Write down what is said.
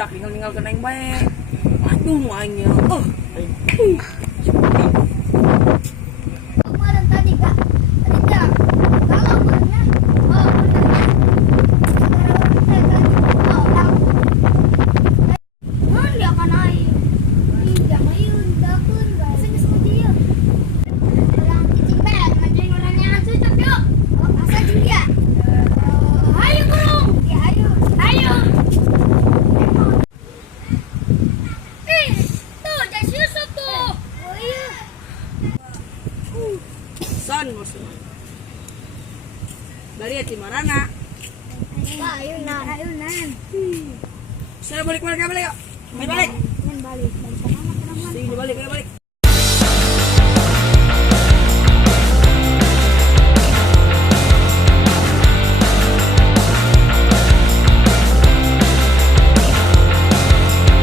budak tinggal kena yang baik. Aduh muanya. Kemarin tadi kak, kalau berenang, dia akan air. Tidak air, dapur, sini semua dia. Orang cicing bek, ngajarin orangnya cocok yuk. Asal dia. Ayo burung, ya ayo. Tuh, jadi susu tuh. Oh iya. Son maksudnya. Dari ya Cimarana. Ayunan. Saya balik yuk. Main balik. Balik. Sini balik.